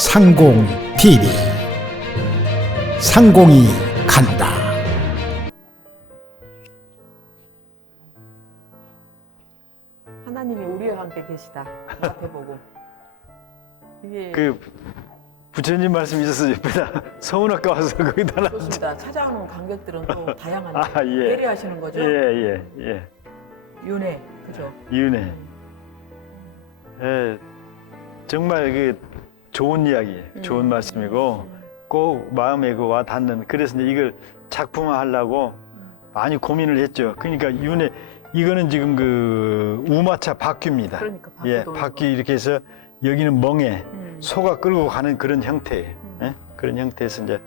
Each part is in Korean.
상공 TV 상공이 간다. 하나님이 우리와 함께 계시다. 앞에 보고 이게 그 부처님 말씀 있어서 옆에다 서문학과 와서 거기다 놨죠. 좋습니다. 찾아오는 관객들은 또 다양한데 아, 예. 예리하시는 거죠? 예. 윤회 그죠? 이은혜. 예, 정말 그 좋은 이야기예요. 좋은 말씀이고 꼭 마음에 그 와 닿는. 그래서 이제 이걸 작품화하려고 많이 고민을 했죠. 그러니까 윤회 이거는 지금 그 우마차 바퀴입니다. 그러니까 바퀴 예, 도는 바퀴 이렇게 해서 여기는 멍에 소가 끌고 가는 그런 형태예요. 음. 예? 그런 형태에서 이제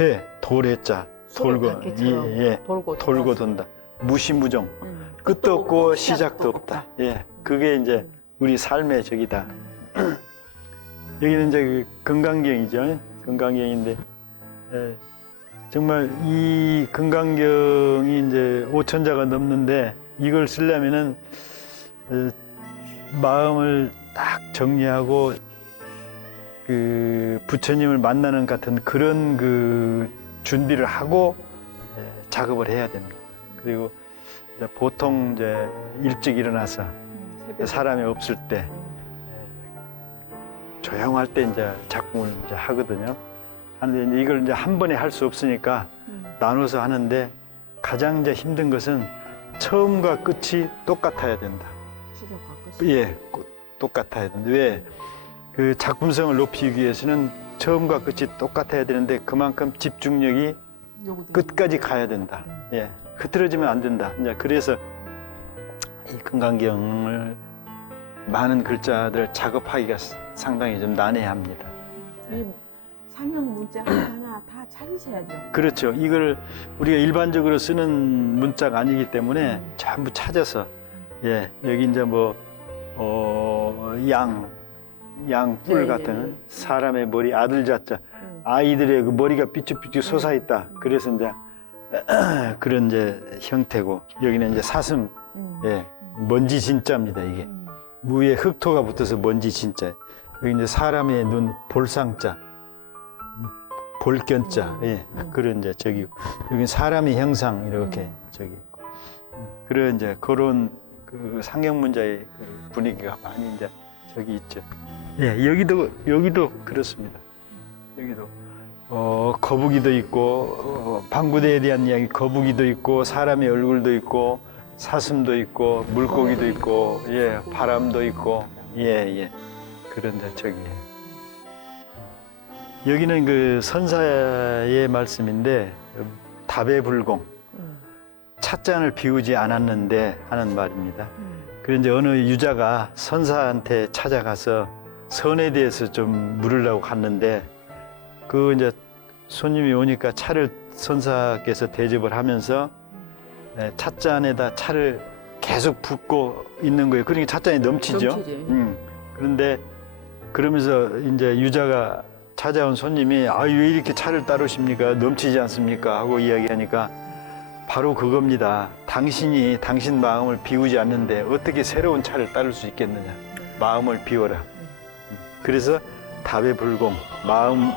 회, 돌해자 소의 돌고 바퀴처럼 돌고 돌고 돈다. 무시무종. 끝도 없고 시작도 없다. 예, 그게 이제 우리 삶의 적이다. 여기는 이제 그 금강경이죠. 금강경인데 정말 이 금강경이 이제 5,000자가 넘는데 이걸 쓰려면은 마음을 딱 정리하고 그 부처님을 만나는 같은 그런 그 준비를 하고 작업을 해야 됩니다. 그리고 이제 보통 이제 일찍 일어나서 사람이 없을 때 조용할 때 이제 작품을 이제 하거든요. 하는데 이제 이걸 이제 한 번에 할 수 없으니까 나눠서 하는데 가장 이제 힘든 것은 처음과 끝이 똑같아야 된다. 시작과 끝이 예, 똑같아야 된다. 왜? 그 작품성을 높이기 위해서는 처음과 끝이 똑같아야 되는데 그만큼 집중력이 요거도 끝까지 가야 된다. 예, 흐트러지면 안 된다. 이제 그래서 이 금강경을 많은 글자들을 작업하기가 상당히 좀 난해합니다. 이 상형 문자 하나하나 다 찾으셔야죠. 그렇죠. 이걸 우리가 일반적으로 쓰는 문자가 아니기 때문에 전부 찾아서 예, 여기 이제 뭐 양뿔 네, 같은 네, 네. 사람의 머리 아들 자자 아이들의 그 머리가 삐쭉삐쭉 솟아 있다. 그래서 이제 그런 이제 형태고 여기는 이제 사슴 예, 먼지 진짜입니다. 이게 위에 흙토가 붙어서 먼지 진짜. 여기 이제 사람의 눈 볼상자, 볼견자, 예, 그런 이제 저기 여기 사람의 형상 이렇게 저기 있고 그런 이제 그런 그 상형 문자의 그 분위기가 많이 이제 저기 있죠. 예, 여기도 그렇습니다. 여기도 거북이도 있고 방구대에 대한 이야기 거북이도 있고 사람의 얼굴도 있고 사슴도 있고 물고기도 있고 예, 바람도 있고 예. 그런데 저기 여기는 그 선사의 말씀인데 다배불공 찻잔을 비우지 않았는데 하는 말입니다. 그런데 어느 유자가 선사한테 찾아가서 선에 대해서 좀 물으려고 갔는데 그 이제 손님이 오니까 차를 선사께서 대접을 하면서 찻잔에다 차를 계속 붓고 있는 거예요. 그러니까 찻잔이 넘치죠. 넘치지. 그런데 그러면서 이제 유자가 찾아온 손님이 왜 이렇게 차를 따르십니까? 넘치지 않습니까? 하고 이야기하니까 바로 그겁니다. 당신이 당신 마음을 비우지 않는데 어떻게 새로운 차를 따를 수 있겠느냐. 마음을 비워라. 그래서 다배불공 마음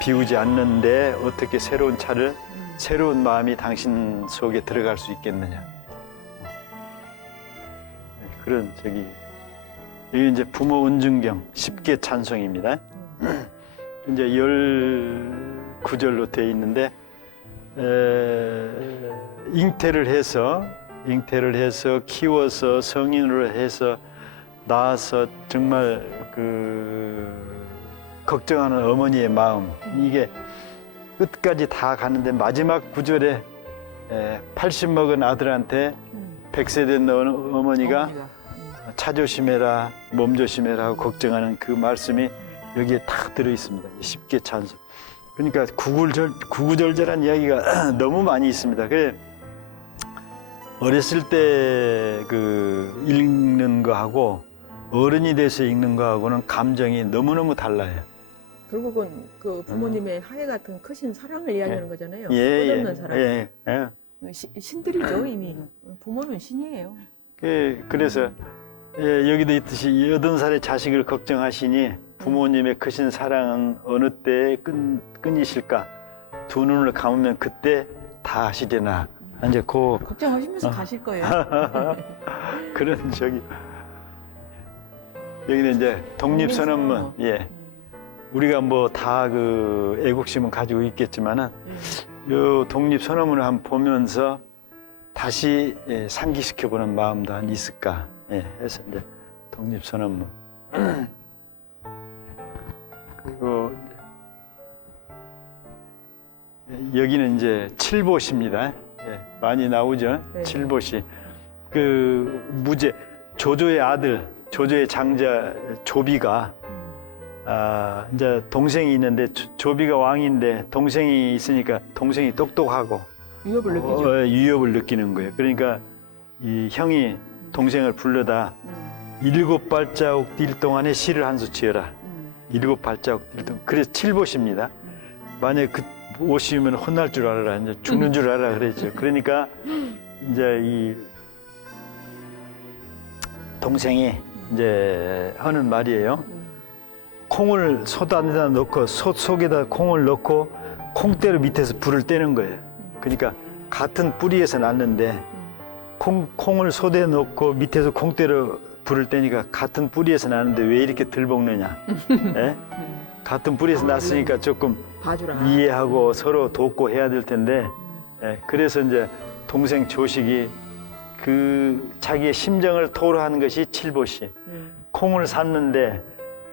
비우지 않는데 어떻게 새로운 차를 새로운 마음이 당신 속에 들어갈 수 있겠느냐. 그런 저기 여기 이제 부모 은중경 10개 찬송입니다. 이제 19절로 되어 있는데 잉태를 해서 키워서 성인으로 해서 낳아서 정말 그 걱정하는 어머니의 마음 이게 끝까지 다 가는데 마지막 구절에 80 먹은 아들한테 100세 된 어머니가 차 조심해라, 몸 조심해라 하고 걱정하는 그 말씀이 여기에 딱 들어 있습니다. 10개 찬송. 그러니까 구구절절한 이야기가 너무 많이 있습니다. 그래 어렸을 때 그 읽는 거하고 어른이 돼서 읽는 거하고는 감정이 너무너무 달라요. 결국은 그 부모님의 하해 같은 크신 사랑을 이야기하는 거잖아요. 예. 끝없는 사랑. 예. 신들이죠 이미. 부모는 신이에요. 그래서 여기도 있듯이 80살의 자식을 걱정하시니 부모님의 크신 사랑은 어느 때에 끊이실까? 두 눈을 감으면 그때 다 하시려나. 이제 그 걱정하시면서 가실 거예요. 그런 저기 여기는 이제 독립선언문. 예. 우리가 뭐 다 그 애국심은 가지고 있겠지만은 요 독립선언문을 한번 보면서 다시 상기시켜보는 마음도 한 있을까. 예, 해서 이제 독립선언문. 그리고 여기는 이제 칠보시입니다. 예, 많이 나오죠. 네. 칠보시. 그 무제 조조의 아들, 조조의 장자 조비가 이제 동생이 있는데 조비가 왕인데 동생이 있으니까 동생이 똑똑하고 위협을 느끼죠. 위협을 느끼는 거예요. 그러니까 이 형이 동생을 불러다 7발자국 뛸 동안에 시를 한 수 지어라. 7발자국 뛸 동안. 그래서 칠보시입니다. 만약에 그 오시면 혼날 줄 알아라. 이제 죽는 줄 알아라 그랬죠. 그러니까 이제 이 동생이 이제 하는 말이에요. 콩을 솥안에다 넣고 솥 속에다 콩을 넣고 콩대로 밑에서 불을 떼는 거예요. 그러니까 같은 뿌리에서 났는데 콩을 솥에 넣고 밑에서 콩대로 불을 떼니까 같은 뿌리에서 나는데 왜 이렇게 들볶느냐. 예? 같은 뿌리에서 났으니까 조금 봐주라. 이해하고 서로 돕고 해야 될 텐데 예, 그래서 이제 동생 조식이 그 자기의 심정을 토로하는 것이 칠보시. 콩을 샀는데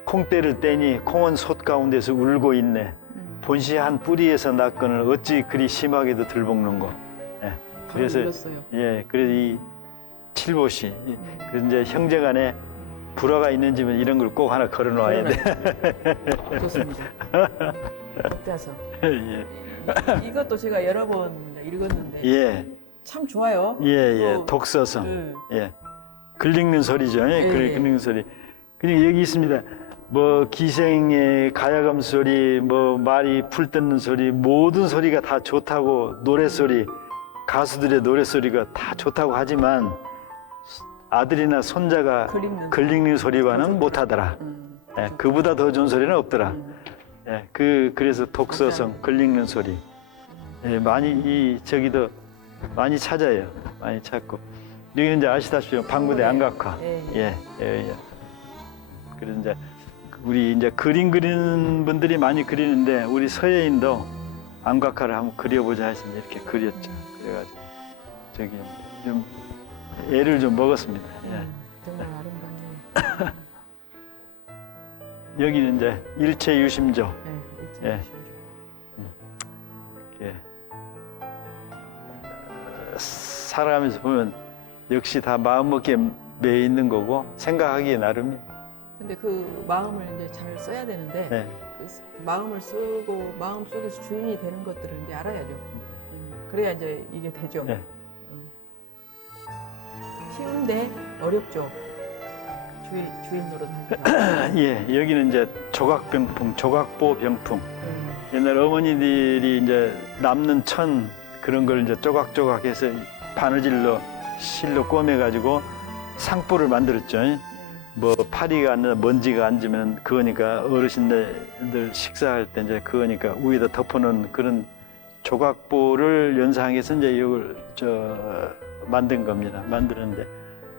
콩대를 떼니 콩은 솥 가운데서 울고 있네. 본시 한 뿌리에서 났거늘 어찌 그리 심하게도 들볶는고. 예, 그래서 예, 그래서 이 칠보시. 그래서 이제 형제간에 불화가 있는 집은 이런 걸 꼭 하나 걸어놓아야 돼. 좋습니다. 떼서. 예, 이것도 제가 여러 번 읽었는데 예, 참 좋아요. 예, 예. 또, 독서성. 예, 글 읽는 소리죠. 예, 예, 글 예. 읽는 소리. 그리고 여기 있습니다. 뭐 기생의 가야금 소리, 뭐 말이 풀 뜯는 소리, 모든 소리가 다 좋다고 노래 소리, 가수들의 노래 소리가 다 좋다고 하지만 아들이나 손자가 글 읽는 소리와는 못하더라. 예, 그보다 더 좋은 소리는 없더라. 예, 그래서 독서성, 글 읽는 소리. 예, 많이 이 저기도 많이 찾아요. 많이 찾고 여기는 이제 아시다시피 방구대 안각화. 예, 예, 예. 그래서 이제 우리 이제 그림 그리는 분들이 많이 그리는데 우리 서예인도 안각화를 한번 그려보자 해서 이렇게 그렸죠. 그래가지고 저기 좀 애를 좀 먹었습니다. 예. 정말 아름답네요. 여기는 이제 일체유심조. 네, 예. 이렇게 살아가면서 보면 역시 다 마음먹기에 매 있는 거고 생각하기에 나름이에요. 근데 그 마음을 이제 잘 써야 되는데 네. 그 마음을 쓰고 마음 속에서 주인이 되는 것들을 이제 알아야죠. 그래야 이제 이게 되죠. 네. 쉬운데 어렵죠. 주인 노릇하기가. 예, 여기는 이제 조각병풍, 조각보 병풍. 옛날 어머니들이 이제 남는 천 그런 걸 이제 조각조각해서 바느질로 실로 꿰매가지고 상보를 만들었죠. 뭐 파리가 앉아 먼지가 앉으면 그거니까 어르신들 식사할 때 이제 그거니까 위에다 덮어놓은 그런 조각보를 연상해서 이제 이걸 만든 겁니다. 만드는데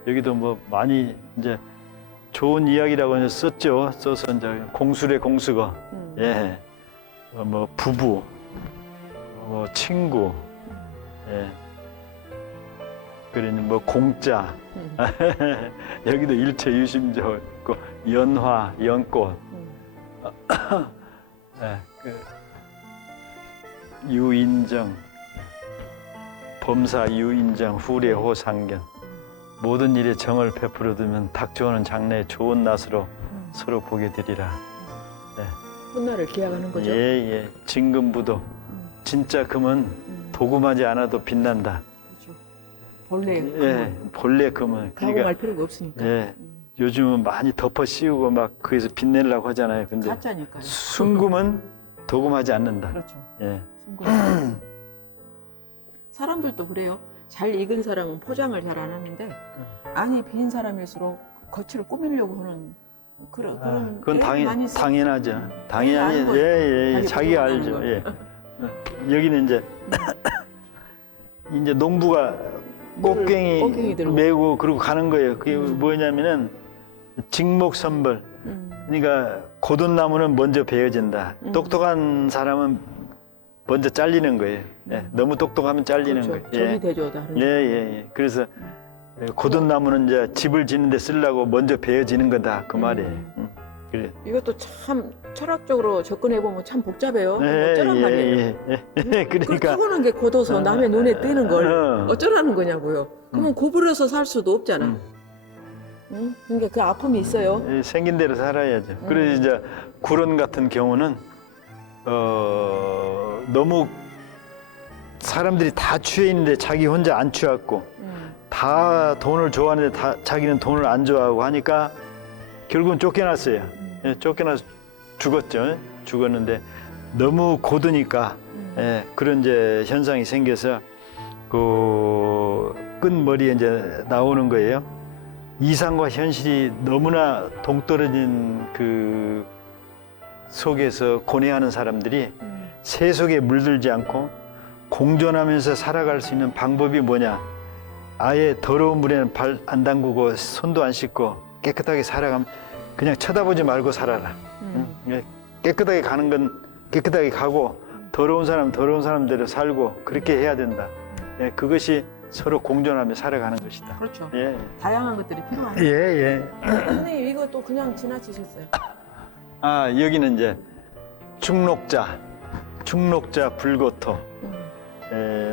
여기도 뭐 많이 이제 좋은 이야기라고 이제 썼죠. 써서 이제 공술의 공수거, 예, 뭐 부부, 뭐 친구, 예, 그러니 뭐 공짜. 여기도 일체유심조 있고 연화, 연꽃, 예, 그 유인정, 범사 유인정, 후례호상견. 모든 일에 정을 베풀어 두면 닥쳐오는 장래에 좋은 낯으로 서로 보게 되리라. 훗날을 기약하는 거죠. 예, 예. 진금부도. 진짜 금은 도금하지 않아도 빛난다. 그렇죠. 본래 예, 본래 금은. 가공할 필요가 없으니까. 예, 요즘은 많이 덮어 씌우고 막 거기서 빛내려고 하잖아요. 근데 가짜니까요. 순금은 도금하지 않는다. 그렇죠. 예. 순금. 사람들도 그래요. 잘 익은 사람은 포장을 잘 안 하는데 안이 빈 사람일수록 겉을 꾸미려고 하는 그런 그건 애 많이 써. 당연하죠. 당연히 아는 거죠. 예, 자기가 자기 알죠. 보고 예. 여기는 이제 이제 농부가 꽃갱이 꽃갱이 들고. 메고 그러고 가는 거예요. 그게 뭐냐면은 직목선벌. 그러니까 고든 나무는 먼저 베어진다. 똑똑한 사람은 먼저 잘리는 거예요. 예, 너무 똑똑하면 잘리는 그렇죠. 거예요. 적이 되죠. 다른 예. 그래서 고든 나무는 이제 집을 짓는데 쓰려고 먼저 베어지는 거다 그 말이에요. 그래. 이것도 참 철학적으로 접근해 보면 참 복잡해요. 예, 어쩌란 말이에요. 예. 그 그러니까 타고난 게 곧어서 남의 눈에 띄는 걸 어. 어쩌라는 거냐고요. 그러면 구부려서 살 수도 없잖아. 응? 그러니까 그 아픔이 있어요. 예, 생긴 대로 살아야죠. 그래서 이제 구론 같은 경우는 너무 사람들이 다 취해 있는데 자기 혼자 안 취했고 다 돈을 좋아하는데 자기는 돈을 안 좋아하고 하니까 결국은 쫓겨났어요. 예, 쫓겨나서 죽었죠. 죽었는데 너무 고드니까 예, 그런 이제 현상이 생겨서 그 끝머리에 이제 나오는 거예요. 이상과 현실이 너무나 동떨어진 그 속에서 고뇌하는 사람들이 새 속에 물들지 않고 공존하면서 살아갈 수 있는 방법이 뭐냐? 아예 더러운 물에는 발 안 담그고 손도 안 씻고 깨끗하게 살아가면 그냥 쳐다보지 말고 살아라. 응? 깨끗하게 가는 건 깨끗하게 가고 더러운 사람 더러운 사람대로 살고 그렇게 해야 된다. 예, 그것이 서로 공존하며 살아가는 것이다. 그렇죠. 예. 다양한 것들이 필요하네요. 예. 선생님 이거 또 그냥 지나치셨어요. 아, 여기는 이제 축록자 불고토.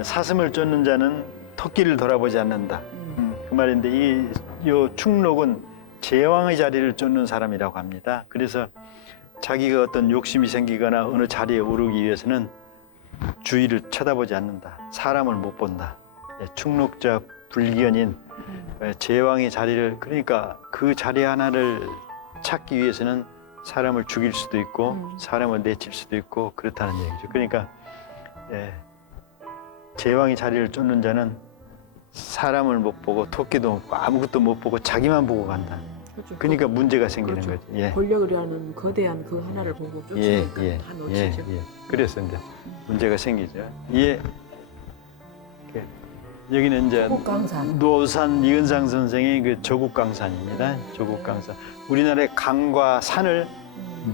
사슴을 쫓는 자는 토끼를 돌아보지 않는다. 그 말인데 이 축록은 제왕의 자리를 쫓는 사람이라고 합니다. 그래서 자기가 어떤 욕심이 생기거나 어느 자리에 오르기 위해서는 주위를 쳐다보지 않는다. 사람을 못 본다. 축록자 불견인 제왕의 자리를 그러니까 그 자리 하나를 찾기 위해서는 사람을 죽일 수도 있고 사람을 내칠 수도 있고 그렇다는 얘기죠. 그러니까 제왕의 자리를 쫓는 자는 사람을 못 보고 토끼도 못 보고 아무것도 못 보고 자기만 보고 간다. 그렇죠. 그러니까 문제가 생기는 그렇죠. 거지. 예. 권력이라는 거대한 그 하나를 보고 쫓으니까 다 놓치죠. 그래서 이제 문제가 생기죠. 예. 여기는 이제 조국강산. 노산 이은상 선생의 그 조국강산입니다. 조국강산. 우리나라의 강과 산을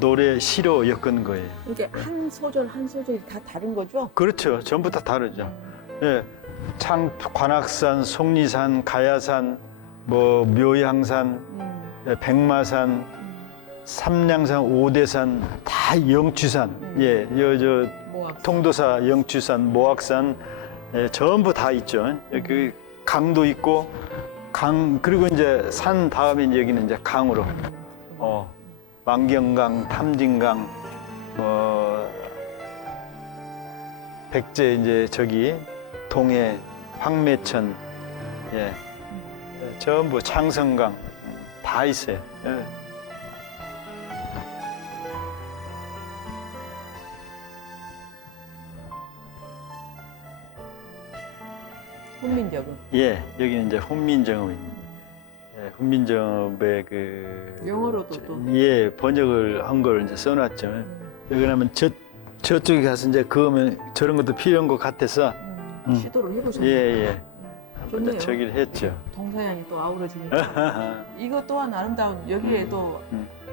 노래 시로 엮은 거예요. 이게 한 소절 한 소절이 다 다른 거죠? 그렇죠. 전부 다 다르죠. 예. 관악산, 속리산, 가야산, 뭐 묘향산, 백마산, 삼량산, 오대산, 다 영취산. 예. 저 모악산. 통도사, 영취산, 모악산, 예, 전부 다 있죠. 그 강도 있고 그리고 이제 산 다음에 이제 여기는 이제 강으로 만경강, 탐진강, 뭐 백제 이제 저기 동해, 황매천, 예, 전부 창성강 다 있어요. 예. 훈민정음. 예, 여기는 이제 훈민정음입니다. 예, 훈민정음의 그 영어로도 또. 예, 번역을 한 걸 이제 써놨죠. 왜냐하면 저쪽에 가서 이제 그으면 저런 것도 필요한 것 같아서 시도를 해보셨네요. 예. 좋네요. 저기를 했죠. 동서양이 또 아우러지니까. 이거 또한 아름다운 여기에 또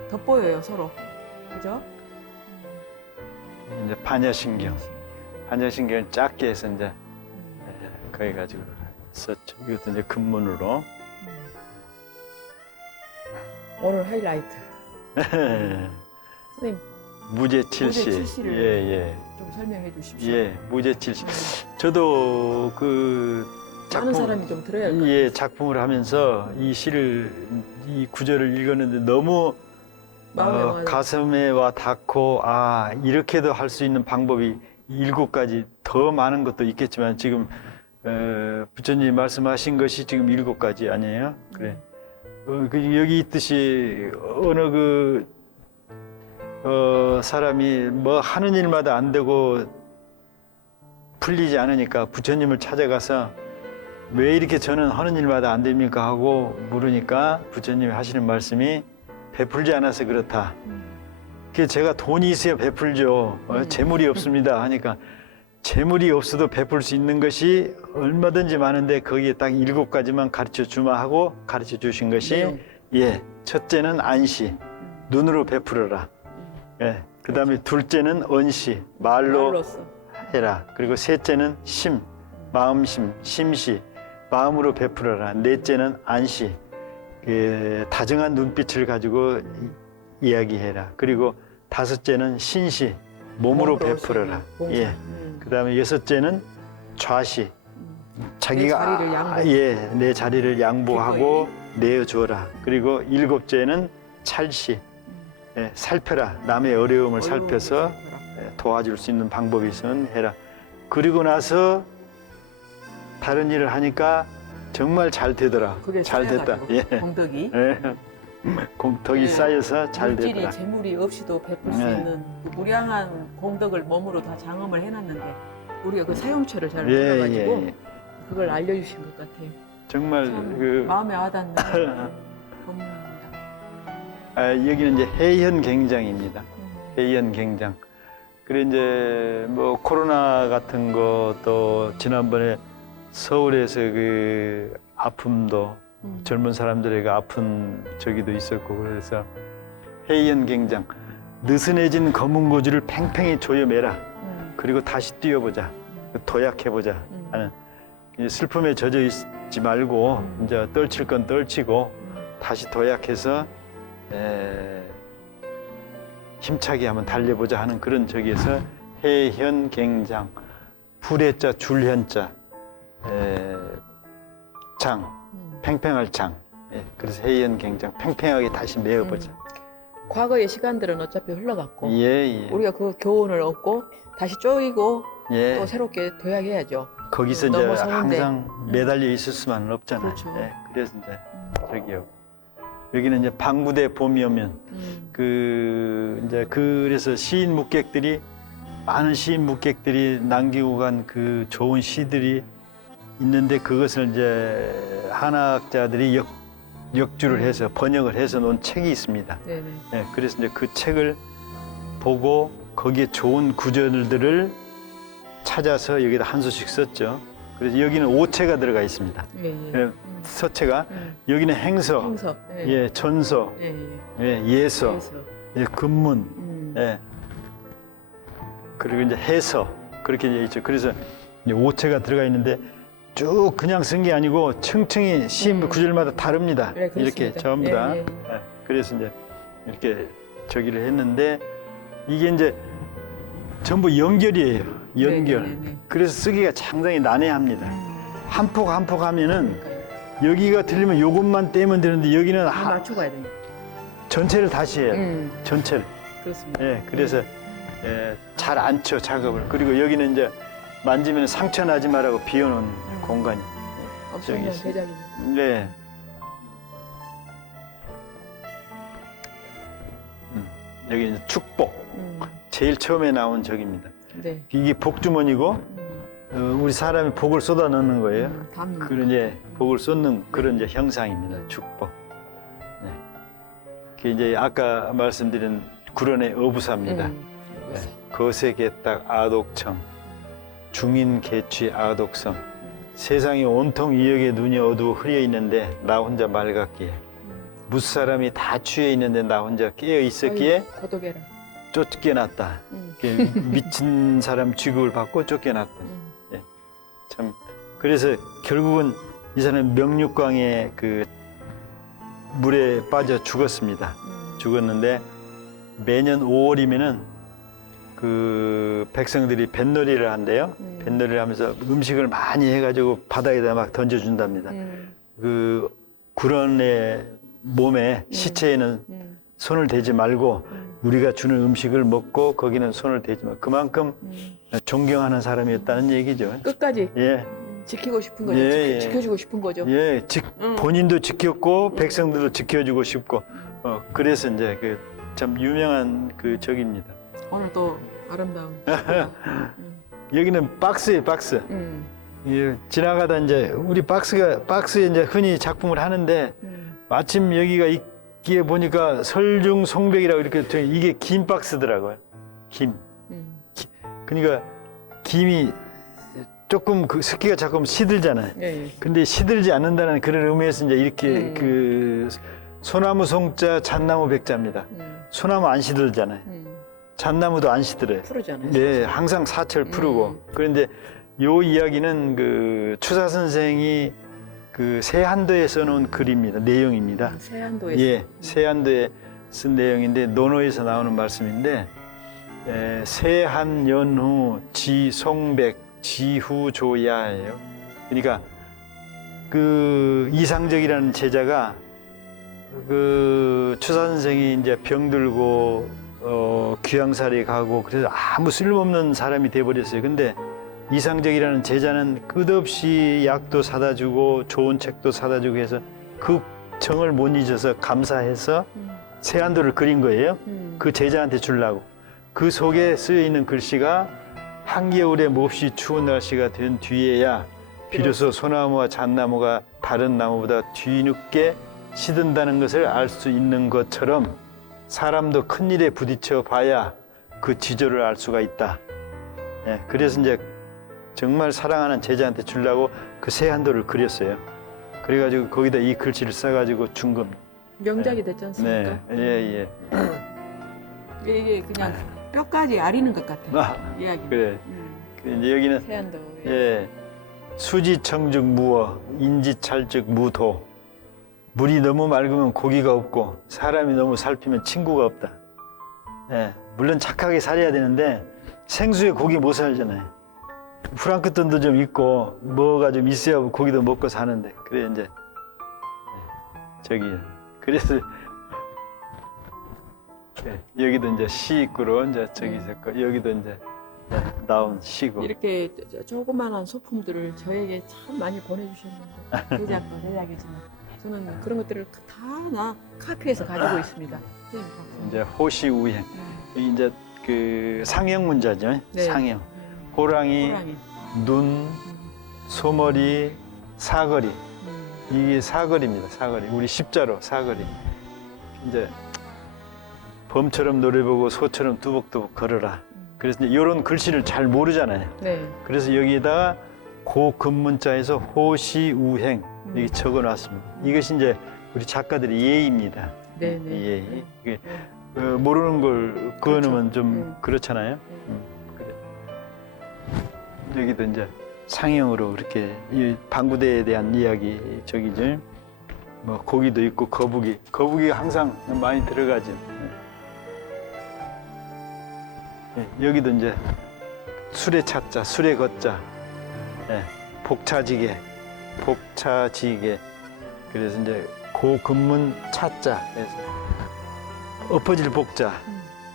돋보여요 서로. 그죠? 이제 반야신경, 반야신경을 작게 해서 이제 거기 가지고 썼죠. 이것도 이제 금문으로. 오늘 하이라이트. 선생님 무제칠시. 무제칠시를 예. 좀 설명해 주십시오. 예, 무제칠시. 저도 그 많은 사람이 좀 들어야 할 것 같아요. 예, 작품을 하면서 이 구절을 읽었는데 너무 마음에 와요. 가슴에 와 닿고 이렇게도 할 수 있는 방법이 7가지 더 많은 것도 있겠지만 지금 부처님 말씀하신 것이 지금 7가지 아니에요? 그래. 여기 있듯이 어느 사람이 뭐 하는 일마다 안 되고 풀리지 않으니까 부처님을 찾아가서 왜 이렇게 저는 하는 일마다 안 됩니까 하고 물으니까 부처님이 하시는 말씀이 베풀지 않아서 그렇다. 그 제가 돈이 있어야 베풀죠. 재물이 없습니다 하니까 재물이 없어도 베풀 수 있는 것이 얼마든지 많은데 거기에 딱 7가지만 가르쳐 주마 하고 가르쳐 주신 것이 내용. 예, 첫째는 안시, 눈으로 베풀어라. 예, 그다음에 둘째는 언시, 말로 말로써. 해라. 그리고 셋째는 심, 마음심, 심시, 마음으로 베풀어라. 넷째는 안시, 다정한 눈빛을 가지고 이야기해라. 그리고 다섯째는 신시, 몸으로 베풀어라. 봉사. 예. 그다음에 여섯째는 좌시, 자기가 자리를 양보. 예, 내 자리를 양보하고 내어주어라. 그리고 일곱째는 찰시, 예, 살펴라. 남의 어려움을 살펴서 도와줄 수 있는 방법이 있으면 해라. 그리고 나서 다른 일을 하니까 정말 잘 되더라. 그게 잘 됐다. 쌓여가지고, 예. 공덕이. 예. 공덕이 네. 쌓여서 잘 물질이 되더라. 재물이 없이도 베풀 수 네. 있는 그 무량한 공덕을 몸으로 다 장엄을 해놨는데 우리가 그 사용처를 잘 예, 몰라가지고 예. 그걸 알려주신 것 같아요. 정말 참 그 마음에 와닿는 법문입니다. 여기는 이제 해현 갱장입니다. 음. 해현 갱장. 그래 이제 뭐 코로나 같은 것도 지난번에 서울에서 그 아픔도 젊은 사람들에게 아픈 저기도 있었고 그래서 해현 갱장 느슨해진 검은 고지를 팽팽히 조여매라. 그리고 다시 뛰어보자. 도약해보자 하는 이 슬픔에 젖어 있지 말고 이제 떨칠 건 떨치고 다시 도약해서 힘차게 한번 달려보자 하는 그런 저기에서 해현 갱장 불해자 줄현자 장 팽팽할 장. 예, 그래서 해연 갱장 팽팽하게 다시 메어보자. 과거의 시간들은 어차피 흘러갔고 예, 예. 우리가 그 교훈을 얻고 다시 쪼이고 예. 또 새롭게 도약해야죠. 거기서 이제 너무 서운데. 항상 매달려 있을 수만은 없잖아요. 그렇죠. 예, 그래서 이제 저기요. 여기는 이제 방구대 봄이 오면 그래서 시인 묵객들이 많은 시인 묵객들이 남기고 간 그 좋은 시들이 있는데 그것을 이제 한학자들이 역주를 해서 번역을 해서 놓은 책이 있습니다. 네네. 예, 그래서 이제 그 책을 보고 거기에 좋은 구절들을 찾아서 여기다 한 수씩 썼죠. 그래서 여기는 오체가 들어가 있습니다. 예, 예. 예, 서체가 여기는 행서, 행서. 예. 예, 전서, 예, 예. 예, 예서, 그래서, 예, 근문, 예, 그리고 이제 해서 그렇게 되어 있죠. 그래서 이제 오체가 들어가 있는데 쭉 그냥 쓴 게 아니고 층층이 시 구절마다 다릅니다. 네, 그렇습니다. 이렇게 전부 다. 예, 예. 예, 그래서 이제 이렇게 저기를 했는데 이게 이제 전부 연결이에요. 연결. 네, 네, 네. 그래서 쓰기가 상당히 난해합니다. 한 폭 한 폭 하면은 여기가 틀리면 요것만 떼면 되는데 여기는 다 맞춰가야 되니까. 전체를 다시 해요. 전체를. 그렇습니다. 예, 그래서 잘 안 쳐 작업을. 그리고 여기는 이제 만지면 상처 나지 말라고 비워놓은 공간이. 엄청난 저기 대작입니다. 네. 여기 이제 축복. 제일 처음에 나온 적입니다. 네. 이게 복주머니고 우리 사람이 복을 쏟아 넣는 거예요. 담는. 그런 이제 복을 쏟는 그런 이제 형상입니다. 축복. 네. 그게 이제 아까 말씀드린 구론의 어부사입니다. 네. 거세게딱 아독청, 중인 개취 아독성. 세상이 온통 이역의 눈이 어두워 흐려 있는데 나 혼자 맑았기에 무사람이 다 취해 있는데 나 혼자 깨어 있었기에 아이고, 고독해라. 쫓겨났다. 미친 사람 취급을 받고 쫓겨났다. 예. 참 그래서 결국은 이 사람 명육광의 그 물에 빠져 죽었습니다. 죽었는데 매년 5월이면은 그 백성들이 뱃놀이를 한대요. 뱃놀이를 하면서 음식을 많이 해가지고 바닥에다 막 던져준답니다. 그 구런의 몸에 시체에는 손을 대지 말고 우리가 주는 음식을 먹고 거기는 손을 대지 말고 그만큼 존경하는 사람이었다는 얘기죠. 끝까지 예, 지키고 싶은 거죠. 예, 예. 지켜주고 싶은 거죠. 예, 본인도 지켰고 백성들도 지켜주고 싶고 그래서 이제 그 참 유명한 그 적입니다. 오늘 또 아름다운. 여기는 박스예요, 박스. 예, 지나가다 이제 우리 박스에 이제 흔히 작품을 하는데 마침 여기가 이게 보니까 설중송백이라고 이렇게 돼, 이게 김 박스더라고요. 김. 그러니까 김이 조금 그 습기가 자꾸 시들잖아요. 예, 예. 근데 시들지 않는다는 그런 의미에서 이제 이렇게 그 소나무 송자, 잣나무 백자입니다. 소나무 안 시들잖아요. 잣나무도 안 시들어요. 푸르잖아요. 네, 항상 사철 푸르고. 그런데 요 이야기는 그 추사 선생이 그 세한도에 써놓은 글입니다. 내용입니다. 세안도에서. 예, 세한도에 쓴 내용인데 논어에서 나오는 말씀인데 세한연후 지송백 지후조야예요. 그러니까 그 이상적이라는 제자가 그 추사 선생이 이제 병들고 귀향살이 가고 그래서 아무 쓸모없는 사람이 돼버렸어요. 근데 이상적이라는 제자는 끝없이 약도 사다 주고 좋은 책도 사다 주고 해서 그 정을 못 잊어서 감사해서 세안도를 그린 거예요. 그 제자한테 주려고. 그 속에 쓰여 있는 글씨가 한겨울에 몹시 추운 날씨가 된 뒤에야 비로소 소나무와 잣나무가 다른 나무보다 뒤늦게 시든다는 것을 알 수 있는 것처럼 사람도 큰 일에 부딪혀 봐야 그 지조를 알 수가 있다. 예, 그래서 이제 정말 사랑하는 제자한테 주려고 그 세한도를 그렸어요. 그래가지고 거기다 이 글씨를 써가지고 준 겁니다. 명작이 됐지 않습니까? 네, 이게 그냥 뼈까지 아리는 것 같아요. 아, 이야기. 그래. 이제 여기는 세안도. 예, 수지청즉 무어, 인지찰즉 무도. 물이 너무 맑으면 고기가 없고 사람이 너무 살피면 친구가 없다. 예, 물론 착하게 살아야 되는데 생수에 고기 못 살잖아요. 프랑크톤도 좀 있고 뭐가 좀 있어야 고기도 먹고 사는데 그래 이제 저기 그래서 여기도 이제 시구로 이제 저기 있었고 여기도 이제 나온 시고 이렇게 조그마한 소품들을 저에게 참 많이 보내주셨는데 대작도 대작이지만 저는 그런 것들을 다 나 카피해서 가지고 있습니다. 이제 호시우행 이제 그 상형 문자죠. 네. 상형 호랑이, 눈, 소머리, 사거리 이게 사거리입니다. 사거리 우리 십자로 사거리 이제 범처럼 노래 보고 소처럼 뚜벅뚜벅 걸어라. 그래서 이제 이런 글씨를 잘 모르잖아요. 네. 그래서 여기에다가 고급문자에서 호시우행 이렇게 적어놨습니다. 이것이 이제 우리 작가들의 예의입니다. 네네. 예의. 이게 모르는 걸 그어놓으면 좀 그렇잖아요. 그래. 여기도 이제 상형으로 이렇게 이 방구대에 대한 이야기 저기죠. 뭐 고기도 있고 거북이가 항상 많이 들어가죠. 여기도 이제 술에 찻자, 술에 걷자, 복차지게. 그래서 이제 고근문 차자 해서 엎어질 복자,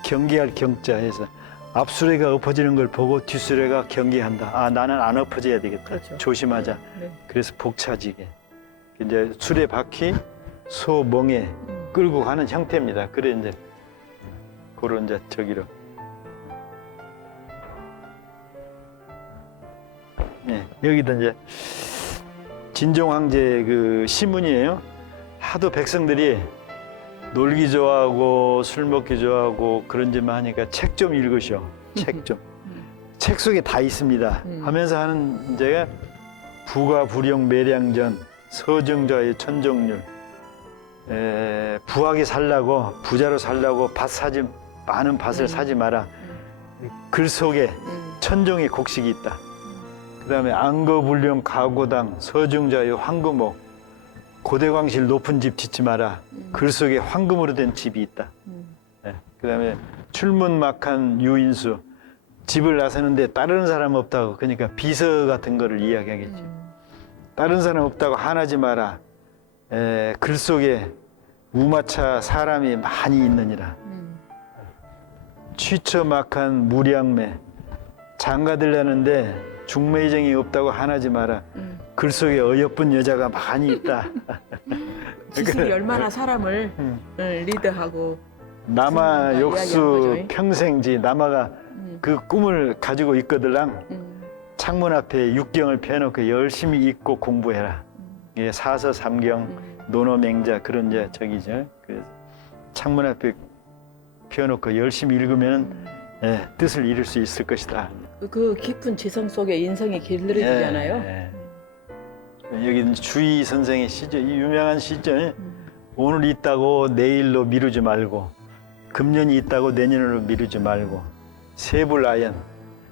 경계할 경자 해서 앞수레가 엎어지는 걸 보고 뒷수레가 경계한다. 아 나는 안 엎어져야 되겠다. 그렇죠. 조심하자. 네. 그래서 복차지게. 이제 수레 바퀴 소멍에 끌고 가는 형태입니다. 그래 이제 그런 이제 저기로. 네, 여기도 이제 진종 황제 그 시문이에요. 하도 백성들이 놀기 좋아하고 술 먹기 좋아하고 그런 짓만 하니까 책 좀 읽으셔. 책 좀. 책 속에 다 있습니다. 하면서 하는 이제 부가 불용 매량전 서정자의 천정률. 부하게 살라고 부자로 살라고 많은 밭을 사지 마라. 글 속에 천종의 곡식이 있다. 그다음에 안거불령 가고당 서중자의 황금옥 고대광실 높은 집 짓지 마라. 글 속에 황금으로 된 집이 있다. 그다음에 출문막한 유인수 집을 나서는데 따르는 사람 없다고 그러니까 비서 같은 거를 이야기하겠죠. 다른 사람 없다고 화나지 마라. 글 속에 우마차 사람이 많이 있느니라. 취처막한 무량매 장가들려는데 중매정이 없다고 화나지 마라. 글 속에 어여쁜 여자가 많이 있다. 지식이 얼마나 사람을 리드하고 남아 역수 이야기하는 거죠. 평생지 남아가 그 꿈을 가지고 있거들랑 창문 앞에 육경을 펴놓고 열심히 읽고 공부해라. 예, 사서 삼경 논어맹자 그런 이제 저기죠. 그래서 창문 앞에 펴놓고 열심히 읽으면 예, 뜻을 이룰 수 있을 것이다. 그 깊은 지성 속에 인성이 길들여지잖아요. 예, 예. 여기 주희 선생의 시죠, 이 유명한 시죠. 오늘 있다고 내일로 미루지 말고, 금년이 있다고 내년으로 미루지 말고, 세불아연,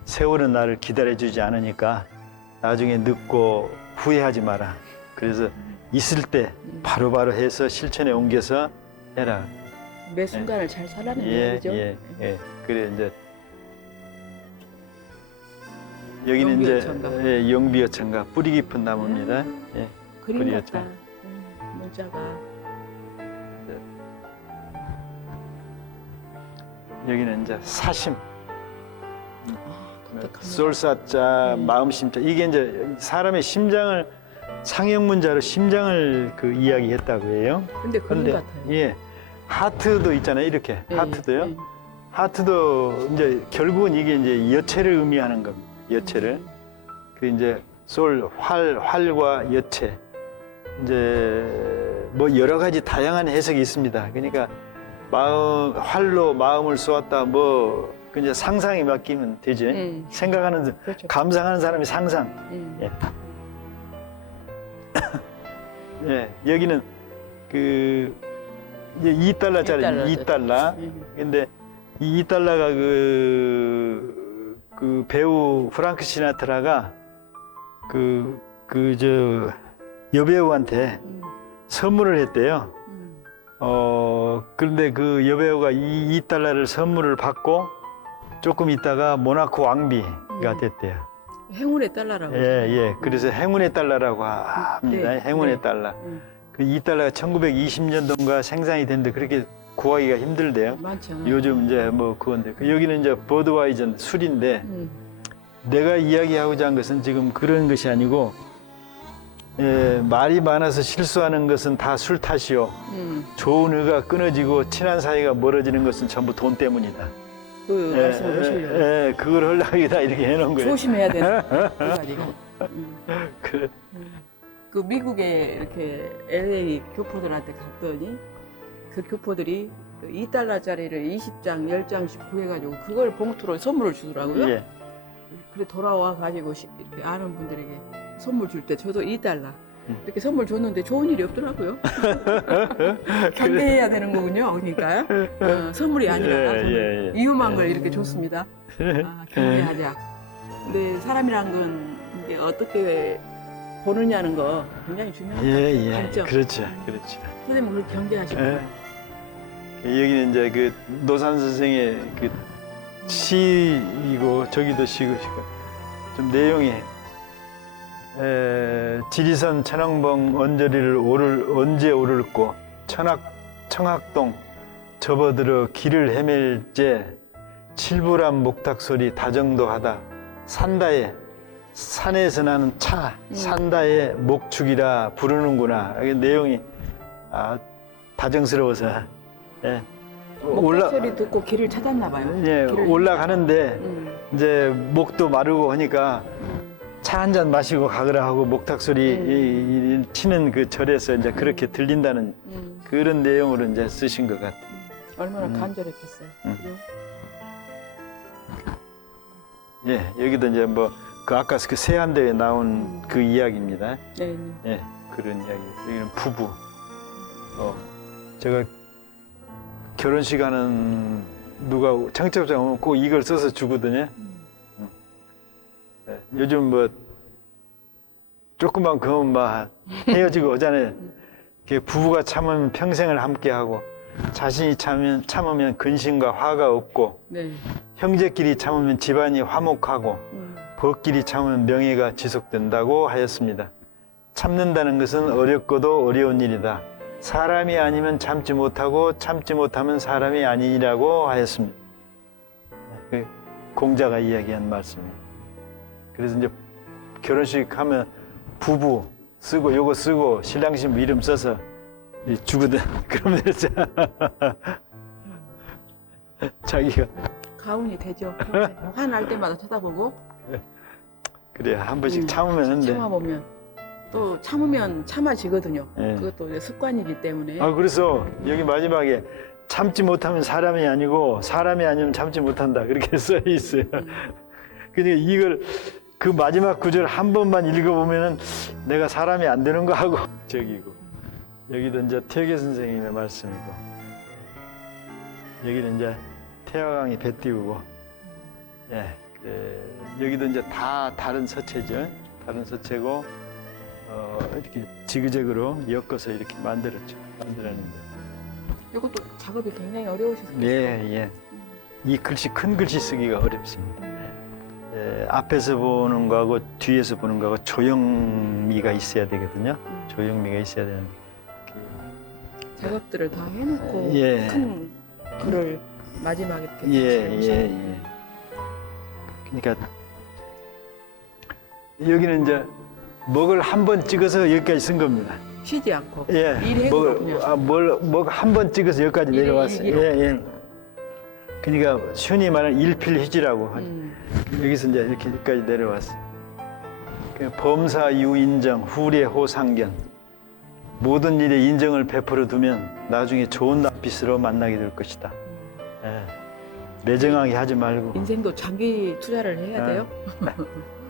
세월은 나를 기다려주지 않으니까 나중에 늦고 후회하지 마라. 그래서 있을 때 바로바로 해서 실천에 옮겨서 해라. 매 순간을 잘 살아내는 예, 거죠. 예, 예. 그래 이제 여기는 이제 영비어천가. 예, 영비어천가 뿌리 깊은 나무입니다. 예. 그림 그리였죠. 같다. 문자가. 여기는 이제 사심, 독특합니다. 쏠사자, 마음심자. 이게 이제 사람의 심장을 상형문자로 심장을 그 이야기했다고 해요. 근데 그림 근데 같아요. 예, 하트도 있잖아요. 이렇게 예, 하트도요. 예. 하트도 이제 결국은 이게 이제 여체를 의미하는 겁니다. 여체를. 그 이제 활과 여체. 이제 뭐 여러 가지 다양한 해석이 있습니다. 그러니까 활로 마음을 쏘았다. 뭐 그냥 상상에 맡기면 되죠. 생각하는, 그렇죠. 감상하는 사람이 상상. 예. 예, 여기는 그 이제 2달러짜리 2달러. 근데 이 2달러가 그 배우 프랑크 시나트라가 저 여배우한테 선물을 했대요. 그런데 그 여배우가 이 2달러를 선물을 받고 조금 있다가 모나코 왕비가 됐대요. 행운의 달러라고. 예, 예. 그래서 행운의 달러라고 합니다. 네, 행운의 네. 달러. 그 2달러가 1920년도인가 생산이 됐는데 그렇게 구하기가 힘들대요. 많지 않아요. 요즘 이제 뭐 그건데 여기는 이제 버드와이저 술인데 내가 이야기하고자 한 것은 지금 그런 것이 아니고 말이 많아서 실수하는 것은 다 술 탓이요. 좋은 의가 끊어지고 친한 사이가 멀어지는 것은 전부 돈 때문이다. 그 말씀을 하시려고. 그걸 하려다 이렇게 해놓은 거예요. 조심해야 되는 그 가지고. 그래. 그 미국에 이렇게 LA 교포들한테 갔더니 그 교포들이 그 2달러짜리를 20장, 10장씩 구해가지고 그걸 봉투로 선물을 주더라고요. 예. 그래 돌아와 가지고 이렇게 아는 분들에게 선물 줄 때 저도 2달러 이렇게 선물 줬는데 좋은 일이 없더라고요. 경계해야 되는 거군요. 그러니까 선물이 아니라 저는 위험한 걸 이렇게 줬습니다. 경계하자. 근데 사람이란 건 이제 어떻게 보느냐는 거 굉장히 중요하죠. 예, 관점. 그렇죠, 그렇죠. 선생님 그걸 경계하시고. 여기는 이제 그 노산 선생의 그 시이고 저기도 시고 좀 내용이 지리산 천왕봉 언저리를 언제 오를꼬 청학동 접어들어 길을 헤맬 때 칠부람 목탁소리 다정도하다 산다에 산에서 나는 차 산다에 목축이라 부르는구나. 이게 내용이 다정스러워서 목소리 듣고 길을 찾았나 봐요. 예, 길을 올라가는데 이제 목도 마르고 하니까 차 한 잔 마시고 가거라 하고 목탁 소리 치는 그 절에서 이제 그렇게 들린다는 그런 내용으로 이제 쓰신 것 같아요. 얼마나 간절했겠어요. 그죠? 예, 여기도 이제 뭐 그 아까 그 세안대에 나온 그 이야기입니다. 네. 예, 그런 이야기. 여기는 부부. 제가 결혼식 하는 누가 청첩장 오면 꼭 이걸 써서 주거든요. 예, 요즘 뭐 조금만 그면 막 헤어지고 오잖아요. 부부가 참으면 평생을 함께하고 자신이 참으면 근심과 화가 없고 네. 형제끼리 참으면 집안이 화목하고 법끼리 참으면 명예가 지속된다고 하였습니다. 참는다는 것은 어렵고도 어려운 일이다. 사람이 아니면 참지 못하고 참지 못하면 사람이 아니라고 하였습니다. 공자가 이야기한 말씀입니다. 그래서 이제 결혼식 하면 부부 쓰고 요거 쓰고 신랑 신부 이름 써서 주거든. 그러면 자기가 가훈이 되죠. 화날 때마다 쳐다보고. 그래 한 번씩 참으면 한데. 참아보면 또 참으면 참아지거든요. 예. 그것도 이제 습관이기 때문에. 그래서 여기 마지막에 참지 못하면 사람이 아니고 사람이 아니면 참지 못한다 그렇게 써 있어요. 그러니까 이걸 그 마지막 구절 한 번만 읽어보면은 내가 사람이 안 되는 거 하고 저기고 여기도 이제 퇴계 선생님의 말씀이고 여기는 이제 태화강이 배 띄우고 예, 여기도 이제 다 다른 서체죠. 다른 서체고 이렇게 지그재그로 엮어서 이렇게 만들었는데. 이것도 작업이 굉장히 어려우셨어요. 예, 예. 이 글씨 큰 글씨 쓰기가 어렵습니다. 예, 앞에서 보는 거하고 뒤에서 보는 거하고 조형미가 있어야 되거든요. 조형미가 있어야 되는. 작업들을 다 해놓고 예. 큰 글을 마지막에 이렇게 예. 그러니까 여기는 이제 먹을 한 번 찍어서 여기까지 쓴 겁니다. 쉬지 않고 예. 일행으로 그냥. 먹을 한 번 찍어서 여기까지 내려왔어요. 예. 그러니까 순위 말하는 일필휘지라고 하죠. 여기서 이제 이렇게 여기까지 내려왔어요. 범사 유인정, 후례 호상견. 모든 일에 인정을 베풀어 두면 나중에 좋은 낯빛으로 만나게 될 것이다. 예. 매정하게 하지 말고. 인생도 장기 투자를 해야 돼요.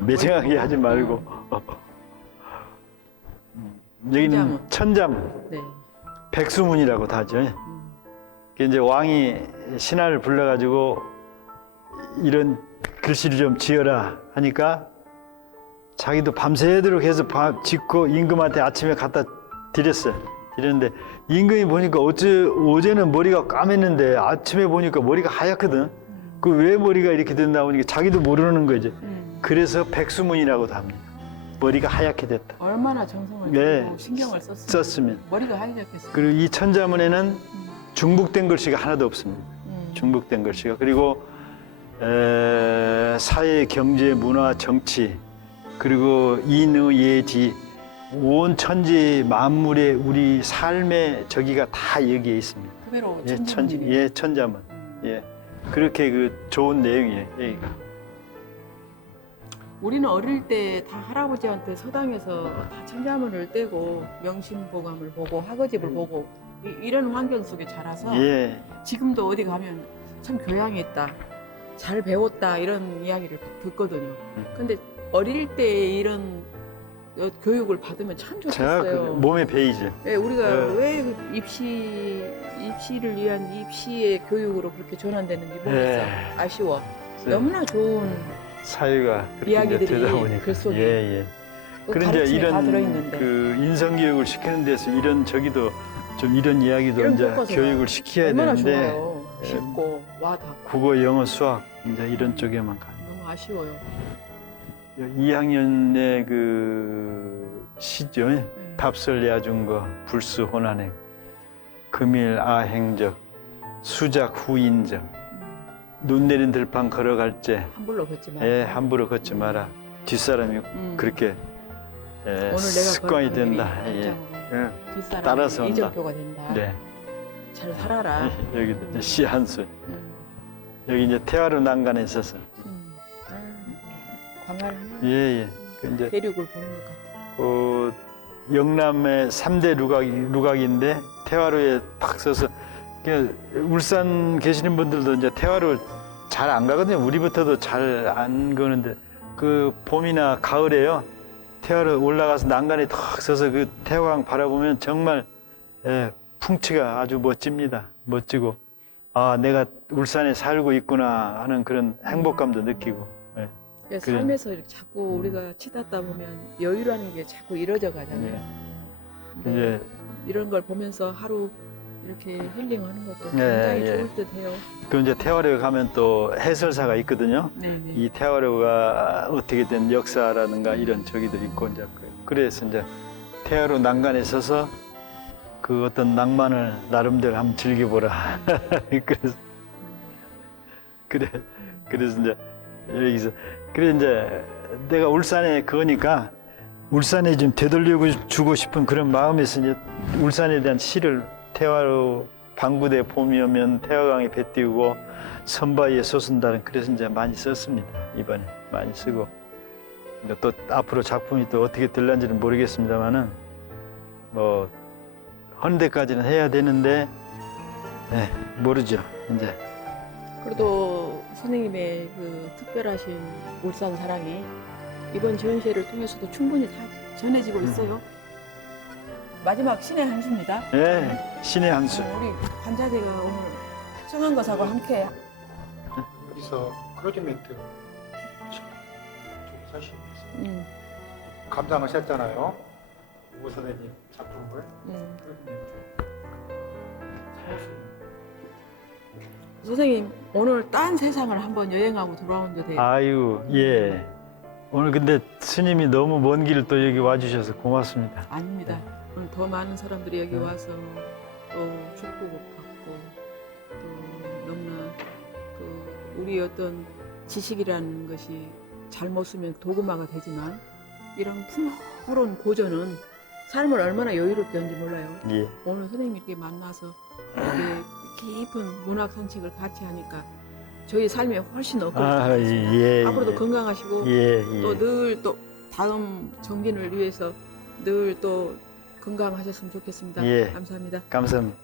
매정하게 하지 말고. 여기는 천자문, 네. 백수문이라고도 하죠. 이제 왕이 신하를 불러가지고 이런 글씨를 좀 지어라 하니까 자기도 밤새도록 해서 짓고 임금한테 아침에 갖다 드렸어요. 이랬는데 임금이 보니까 어제는 머리가 까맸는데 아침에 보니까 머리가 하얗거든. 그 왜 머리가 이렇게 됐나 보니까 자기도 모르는 거죠. 그래서 백수문이라고도 합니다. 머리가 하얗게 됐다. 얼마나 정성을 네. 들이고 신경을 썼으면 머리가 하얘졌겠어요. 그리고 이 천자문에는 중복된 글씨가 하나도 없습니다. 중복된 글씨가. 그리고 사회, 경제, 문화, 정치 그리고 인의, 예지 온 천지 만물의 우리 삶의 저기가 다 여기에 있습니다. 그대로 예, 천자문. 예, 그렇게 그 좋은 내용이에요. 여기가. 우리는 어릴 때 다 할아버지한테 서당에서 다 천자문을 떼고 명심보감을 보고 학어집을 보고 이런 환경 속에 자라서 예. 지금도 어디 가면 참 교양이 있다, 잘 배웠다 이런 이야기를 듣거든요. 근데 어릴 때 이런 교육을 받으면 참 좋겠어요. 몸에 배이죠. 네, 우리가 네. 왜 입시를 위한 입시의 교육으로 그렇게 전환되는지 모르겠어. 아쉬워. 너무나 좋은 사유가 이야기들이 되다 보니까. 글 속에 예. 그런데 가르침에 다 이런 들어있는데. 그 인성 교육을 시키는 데서 이런 저기도 좀 이런 이야기도 이런 이제 교과서가 교육을 시켜야 얼마나 되는데 좋아요. 쉽고 와닿고 국어, 영어, 수학 이제 이런 쪽에만 가. 너무 아쉬워요. 2학년의 그 시죠. 답설 내준거 불수 혼안행, 금일 아행적, 수작 후인적, 눈 내린 들판 걸어갈 때 함부로 걷지 마. 예, 함부로 걷지 마라. 뒷사람이 그렇게 오늘 습관이 내가 된다. 예. 뒷사람이 따라서 온다. 이정표가 된다. 네. 잘 살아라. 여기도 시 한술. 여기 이제 태화로 난간에 있어서. 광활 예. 그 이제 대륙을 보는 것 같아요. 그 영남의 3대 루각인데 태화로에 탁 서서 울산 계시는 분들도 이제 태화로 잘 안 가거든요. 우리부터도 잘 안 가는데 그 봄이나 가을에요. 태화로 올라가서 난간에 탁 서서 그 태화강 바라보면 정말 풍치가 아주 멋집니다. 멋지고 아 내가 울산에 살고 있구나 하는 그런 행복감도 느끼고. 삶에서 이렇게 자꾸 우리가 치닫다 보면 여유라는 게 자꾸 이뤄져 가잖아요. 근데 이런 걸 보면서 하루 이렇게 힐링하는 것도 굉장히 좋을 듯해요. 그 이제 태화로에 가면 또 해설사가 있거든요. 네네. 이 태화로가 어떻게 된 역사라든가 이런 저기도 있고 이제 그래서 이제 태화로 난간에 서서 그 어떤 낭만을 나름대로 한번 즐겨보라. 그래서 이제 여기서 그래 이제 내가 울산에 그거니까 울산에 좀 되돌리고 주고 싶은 그런 마음에서 이제 울산에 대한 시를 태화로 방구대 봄이 오면 태화강에 배 띄우고 선바위에 솟은다는 그래서 이제 많이 썼습니다. 이번에 많이 쓰고 또 앞으로 작품이 또 어떻게 될런지는 모르겠습니다만은 뭐 하는 데까지는 해야 되는데 네, 모르죠. 이제 그래도 선생님의 그 특별하신 울산 사랑이 이번 전시회를 통해서도 충분히 다 전해지고 있어요. 마지막 신의 한 수입니다. 예, 신의 한 수. 우리 관자재가 오늘 청한것하고 함께 여기서 클로징 멘트 좀 사시면서 감상하셨잖아요. 우 선생님 작품을 클로징 멘트 선생님 오늘 딴 세상을 한번 여행하고 돌아오는데 돼요. 아유, 예. 오늘 근데 스님이 너무 먼 길을 또 여기 와주셔서 고맙습니다. 아닙니다. 오늘 더 많은 사람들이 여기 와서 또 축복을 받고 또 너무나 그 우리 어떤 지식이라는 것이 잘못 쓰면 도구마가 되지만 이런 푸른 고전은 삶을 얼마나 여유롭게 하는지 몰라요. 예. 오늘 선생님 이렇게 만나서 이렇게 깊은 문학 산책을 같이 하니까 저희 삶에 훨씬 아, 업그레이드 예, 앞으로도 예. 건강하시고 예, 또 예. 늘 또 다음 정진을 위해서 늘 또 건강하셨으면 좋겠습니다. 예. 감사합니다. 감사합니다.